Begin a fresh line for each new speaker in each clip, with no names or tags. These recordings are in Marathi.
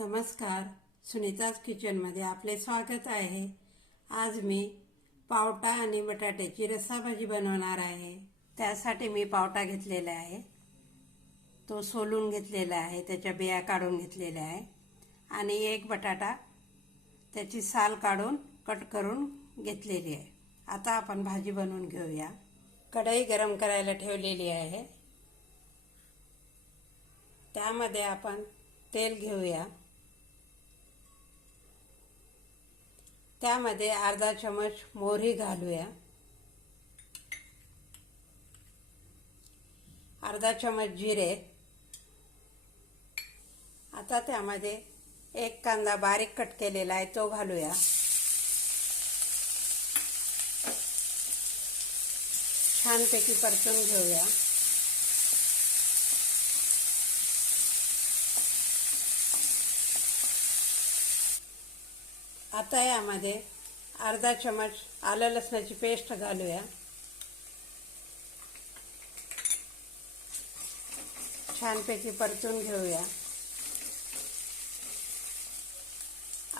नमस्कार. सुनीताज किचनमध्ये आपले स्वागत आहे. आज मी पावटा आणि बटाट्याची रस्साभाजी बनवणार आहे. त्यासाठी मी पावटा घेतलेला आहे. तो सोलून घेतलेला आहे त्याच्या बिया काढून घेतलेल्या आहे. आणि एक बटाटा त्याची साल काढून कट करून घेतलेली आहे. आता आपण भाजी बनवून घेऊया. कढई गरम करायला ठेवलेली आहे. त्यामध्ये आपण तेल घेऊया. त्यामध्ये अर्धा चमच मोहरी घालूया. अर्धा चमच जिरे. आता त्यामध्ये एक कांदा बारीक कट केलेला आहे तो घालूया. छानपैकी परतून घेऊया. आता यामध्ये अर्धा चमच आलं लसणाची पेस्ट घालूया. छानपैकी परतून घेऊया.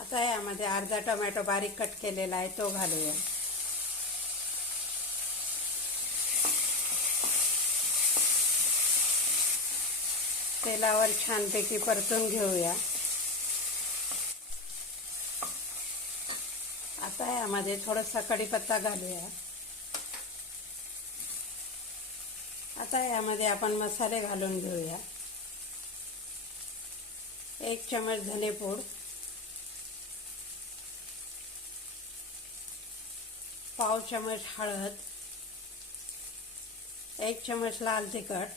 आता यामध्ये अर्धा टोमॅटो बारीक कट केलेला आहे तो घालूया. तेलावर छानपैकी परतून घेऊया. आता यामध्ये थोडासा कढीपत्ता घालूया. आता यामध्ये आपण मसाले घालून घेऊया. एक चमच धनेपूड. पाव चमच हळद. एक चमच लाल तिखट.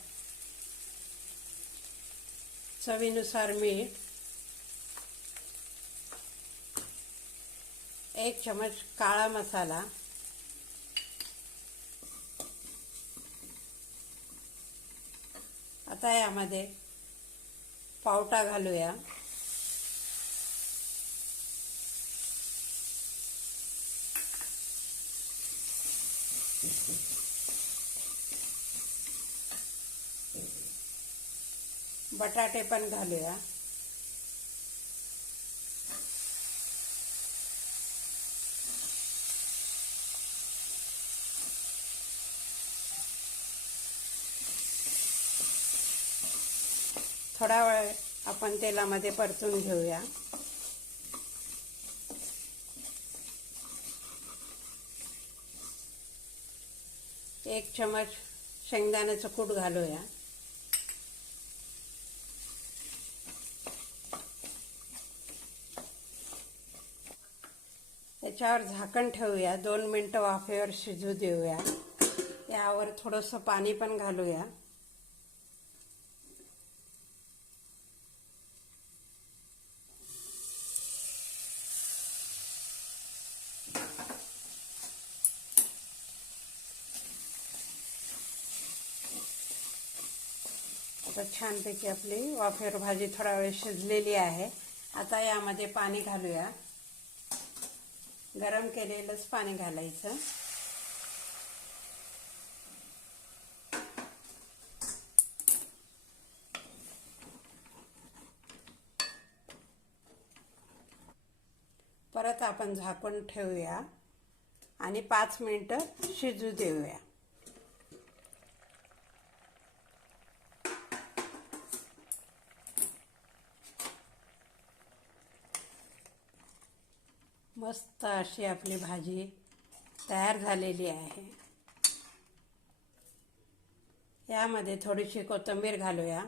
चवीनुसार मीठ. एक चमच काळा मसाला. आता यामध्ये पावटा घालूया. बटाटे पण घालूया. थोडा वेळ आपण तेलामध्ये परतून घेऊया. एक चमच शेंगदाण्याचं कूट घालूया. त्याच्यावर झाकण ठेवूया. दोन मिनटं वाफेवर शिजू देऊया. यावर थोडंसं पाणी पण घालूया. आता छानपैकी आपली वाफेवर भाजी थोडा वेळ शिजलेली आहे. आता यामध्ये पाणी घालूया. गरम केलेलंच पाणी घालायचं. परत आपण झाकून ठेवूया आणि पाच मिनटं शिजू देऊया. मस्त अशी आपली भाजी तयार झालेली आहे. यामध्ये थोडीशी कोथिंबीर घालूया.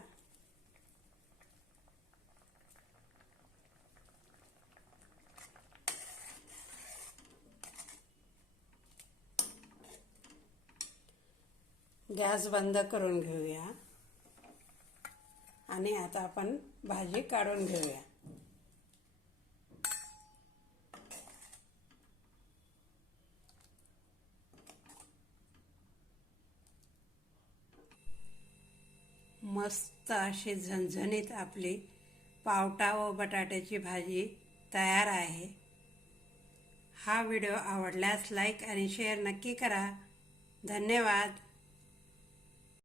गॅस बंद करून घेऊया. आणि आता आपण भाजी काढून घेऊया. मस्त अशी झणझणीत आपली पावटा व बटाट्याची भाजी तयार आहे. हा व्हिडिओ आवडल्यास लाईक आणि शेअर नक्की करा. धन्यवाद.